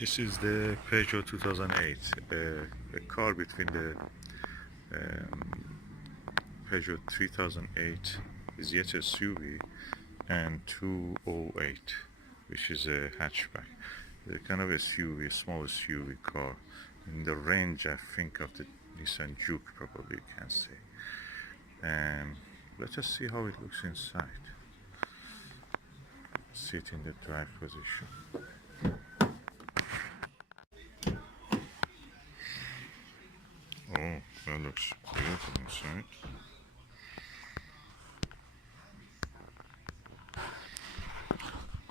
This is the Peugeot 2008, a car between the Peugeot 3008 is yet SUV and 208, which is a hatchback. The kind of SUV, a small SUV car in the range, I think, of the Nissan Juke, probably you can say. And let us see how it looks inside. Sit in the drive position. Oh, that looks beautiful inside.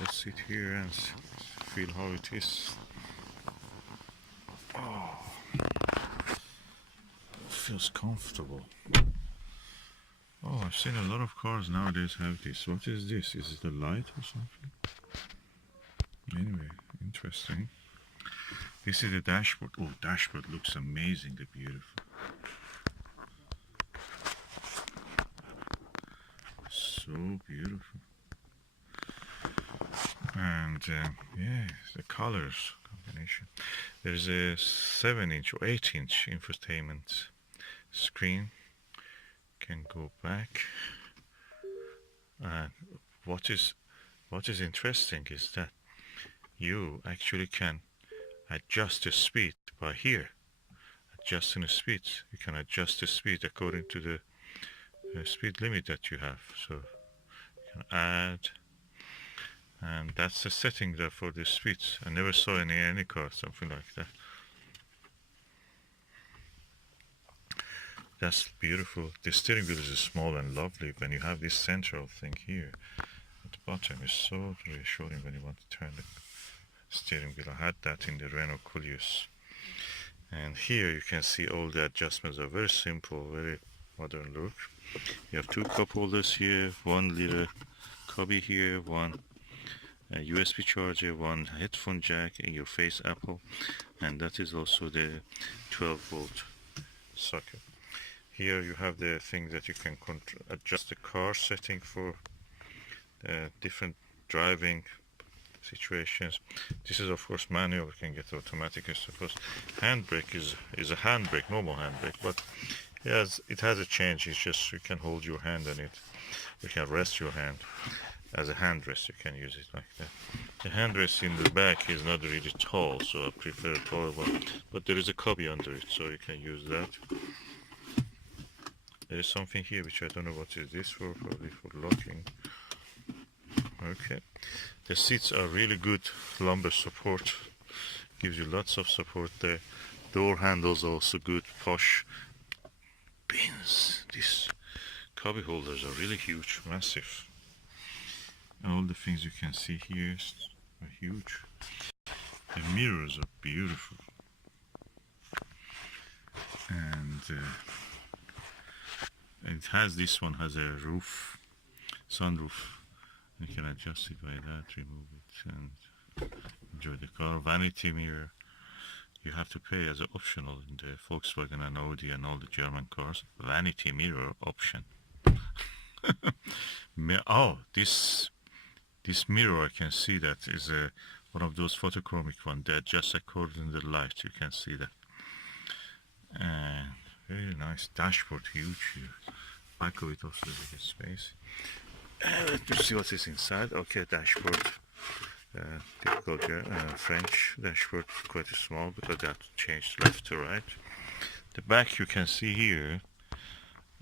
Let's sit here and feel how it is. Oh, it feels comfortable. Oh, I've seen a lot of cars nowadays have this. What is this? Is it a light or something? Anyway, interesting. This is the dashboard. Oh, dashboard looks amazingly beautiful. So beautiful. And yeah, the colors combination. There's a 7-inch or 8-inch infotainment screen. Can go back. And what is interesting is that you actually can adjust the speed by here. Adjusting the speed, you can adjust the speed according to the speed limit that you have. So you can add, and that's the setting there for the speeds. I never saw any car something like that. That's beautiful. The steering wheel is small and lovely. When you have this central thing here at the bottom, is so reassuring when you want to turn the steering wheel. I had that in the Renault Koleos. And here you can see all the adjustments are very simple, very modern look. You have two cup holders here, one little cubby here, one USB charger, one headphone jack, in your face Apple, and that is also the 12-volt socket. Here you have the thing that you can adjust the car setting for different driving situations. This is of course manual, you can get automatic, I suppose. Handbrake is a handbrake, normal handbrake, but it has a change. It's just you can hold your hand on it. You can rest your hand as a hand rest. You can use it like that. The hand rest in the back is not really tall, so I prefer a taller one. But there is a cubby under it, so you can use that. There is something here which I don't know what is this for, probably for locking. Okay. The seats are really good lumbar support. Gives you lots of support there. Door handles also good, posh. Bins. These cubby holders are really huge, massive. All the things you can see here are huge. The mirrors are beautiful. And it has, this one has a roof, sunroof. You can adjust it by that, remove it, and enjoy the car. Vanity mirror. You have to pay as an optional in the Volkswagen and Audi and all the German cars. Vanity mirror option. Oh, this mirror, I can see that is one of those photochromic ones that adjusts according to the light. You can see that. Very nice dashboard, huge here. Back of it also is a space. Let's see what is inside. Okay, dashboard. Typical French dashboard, quite small because they have to change left to right. The back you can see here.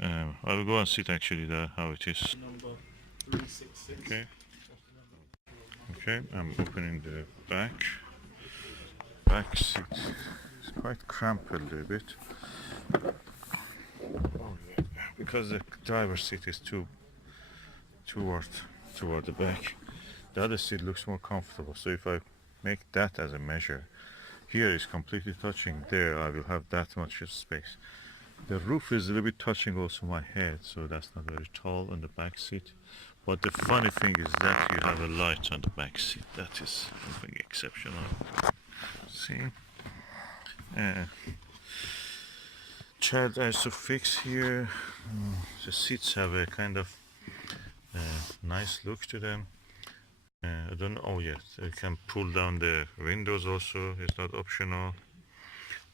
I will go and sit actually there how it is. Number 366. Okay. Okay, I'm opening the back seat. It's quite cramped a little bit. Because the driver's seat is toward the back. The other seat looks more comfortable. So if I make that as a measure, here is completely touching there, I will have that much space. The roof is a little bit touching also my head, so that's not very tall on the back seat. But the funny thing is that you have a light on the back seat. That is something exceptional. See? Child isofix here. The seats have a kind of nice look to them. I don't know. Oh yes, you can pull down the windows also. It's not optional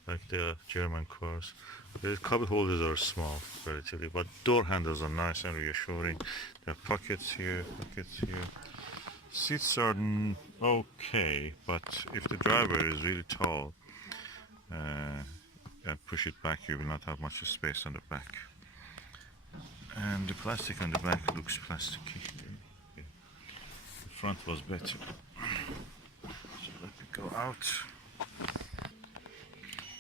like the German cars. The cup holders are small relatively, but door handles are nice and reassuring. There are pockets here, pockets here. Seats are okay, but if the driver is really tall and push it back, you will not have much space on the back. And the plastic on the back looks plasticky. The front was better. So let me go out.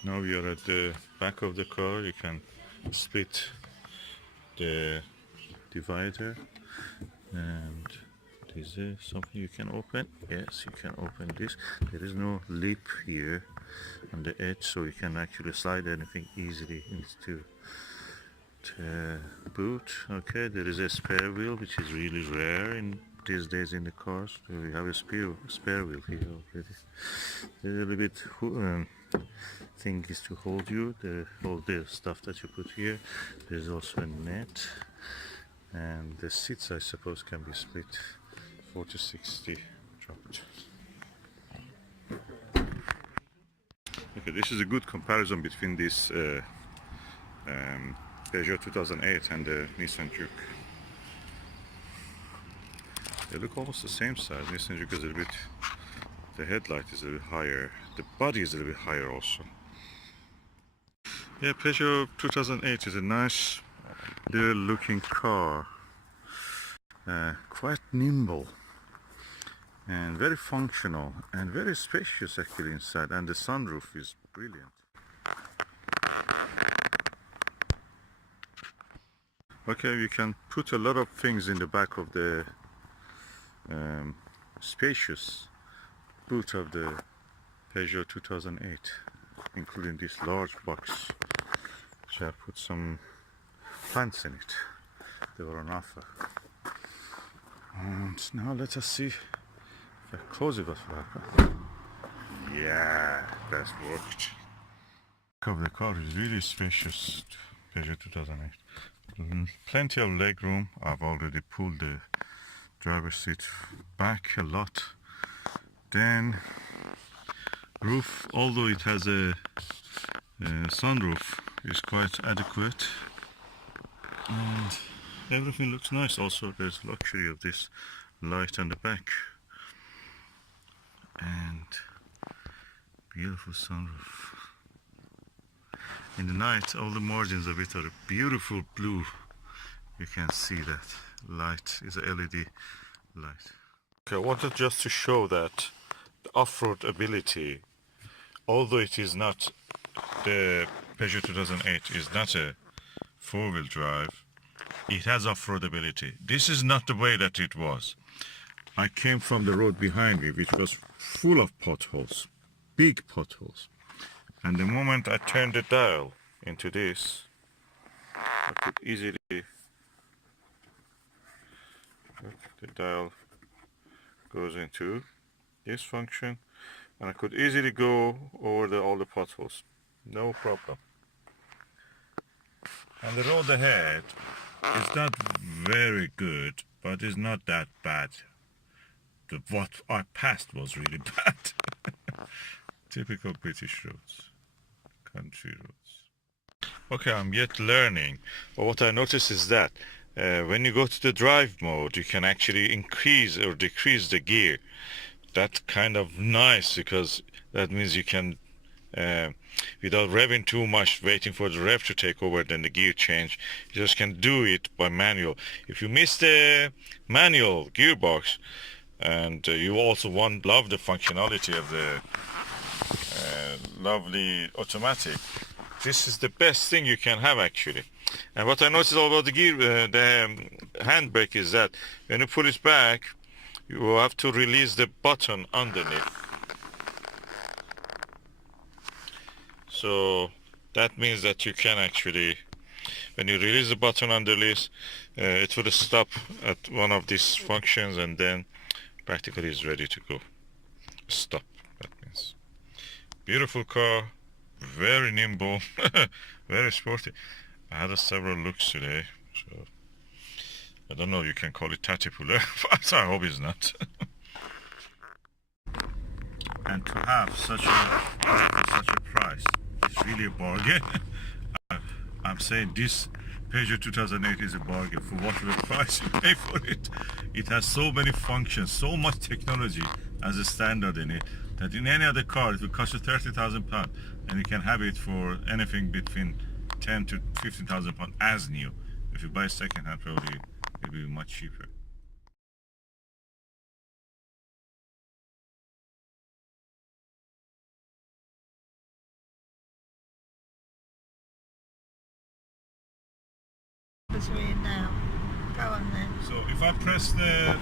Now we are at the back of the car. You can split the divider, and is there something you can open? Yes, you can open this. There is no lip here on the edge, so you can actually slide anything easily into the boot. Okay, there is a spare wheel, which is really rare in these days in the cars. So we have a spare wheel here already. A little bit thing is to hold you, all the stuff that you put here. There's also a net, and the seats I suppose can be split 40-60 dropped. Okay, this is a good comparison between this Peugeot 2008 and the Nissan Juke. They look almost the same size. Nissan Juke is a little bit, the headlight is a little bit higher, the body is a little bit higher also. Yeah, Peugeot 2008 is a nice little looking car, quite nimble and very functional and very spacious actually inside, and the sunroof is brilliant. Okay, you can put a lot of things in the back of the spacious boot of the Peugeot 2008, including this large box. So I put some plants in it. They were on offer. And now let us see if I close it. Yeah, that's worked. Of the car is really spacious. Peugeot 2008. Plenty of leg room. I've already pulled the driver's seat back a lot. Then roof, although it has a sunroof, is quite adequate, and everything looks nice. Also, there's luxury of this light on the back and beautiful sunroof. In the night, all the margins of it are a beautiful blue. You can see that light is a LED light. Okay, I wanted just to show that the off-road ability, although it is not, the Peugeot 2008 is not a four-wheel drive, it has off-road ability. This is not the way that it was. I came from the road behind me, which was full of potholes, big potholes. And the moment I turned the dial into this, I could easily, the dial goes into this function, and I could easily go over all the potholes, no problem. And the road ahead is not very good, but it's not that bad. What I passed was really bad. Typical British roads, country roads. Okay, I'm yet learning, but what I noticed is that when you go to the drive mode, you can actually increase or decrease the gear. That's kind of nice, because that means you can, without revving too much, waiting for the rev to take over, then the gear change, you just can do it by manual. If you miss the manual gearbox, and you also love the functionality of the lovely automatic, this is the best thing you can have actually. And what I noticed about the gear, the handbrake, is that when you put it back, you have to release the button underneath. So that means that you can actually, when you release the button underneath, it will stop at one of these functions, and then practically is ready to go. Stop, that means. Beautiful car, very nimble, very sporty. I had several looks today, so I don't know, you can call it tatipular, but I hope it's not. and to have such a price, it's really a bargain. I'm saying this Peugeot 2008 is a bargain for whatever price you pay for it. It has so many functions, so much technology as a standard in it, that in any other car it will cost you £30,000, and you can have it for anything between 10 to 15,000 pounds as new. If you buy second hand, probably it'll be much cheaper. Between now. Go on then. So if I press the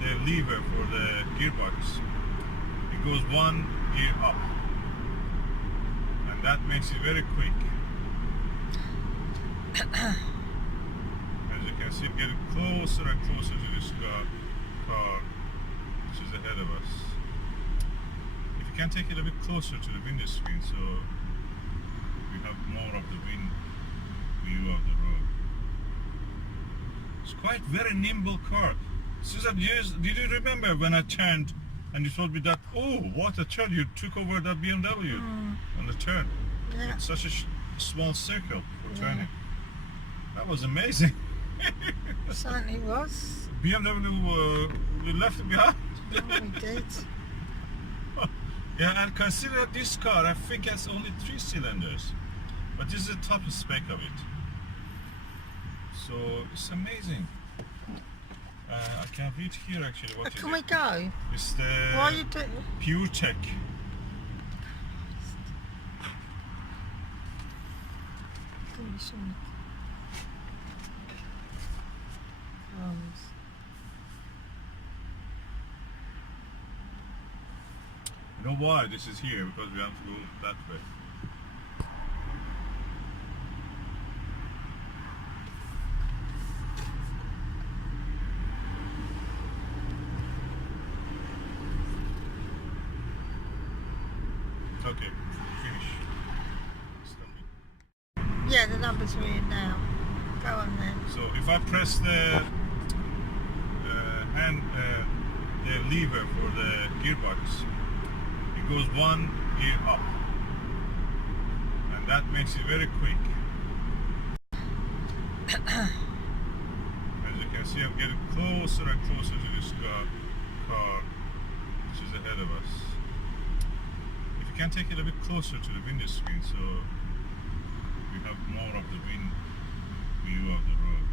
the lever for the gearbox, it goes one gear up, and that makes it very quick. As you can see, getting closer and closer to this car which is ahead of us. If you can take it a bit closer to the window screen, so we have more of the view of the road. It's quite very nimble car. Susan, did you remember when I turned and you told me that, oh, what a turn, you took over that BMW on the turn. Yeah. It's such a small circle for turning. That was amazing. It certainly was. BMW, we left it behind. Yeah, we did. Yeah, and consider this car, I think has only 3 cylinders. But this is the top spec of it. So it's amazing. I can read here actually what Can we go? It's the Why are you doing? Pure Tech. You know why this is here? Because we have to go that way. Okay, finish. Yeah, the number's read now. Go on then. So if I press the lever for the gearbox, it goes one gear up, and that makes it very quick. As you can see, I'm getting closer and closer to this car which is ahead of us. If you can take it a bit closer to the window screen, so we have more of the view of the road.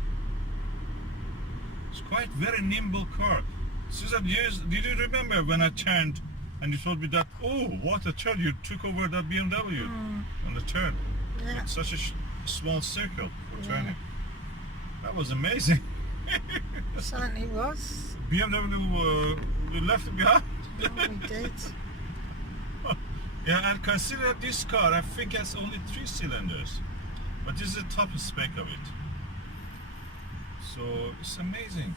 It's quite very nimble car. Susan, did you remember when I turned and you told me that, oh, what a turn, you took over that BMW on the turn. Yeah. It's such a small circle for turning. That was amazing. It certainly was. BMW, we left it behind. Yeah, we did. Yeah, and consider this car, I think has only 3 cylinders. But this is the top spec of it. So it's amazing.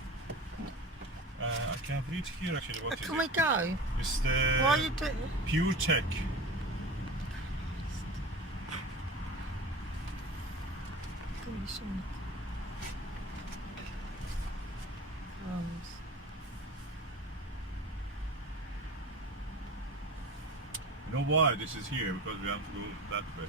I can read here actually what Can we go? It's the Why are you doing? Pure Tech. You know why this is here? Because we have to go that way.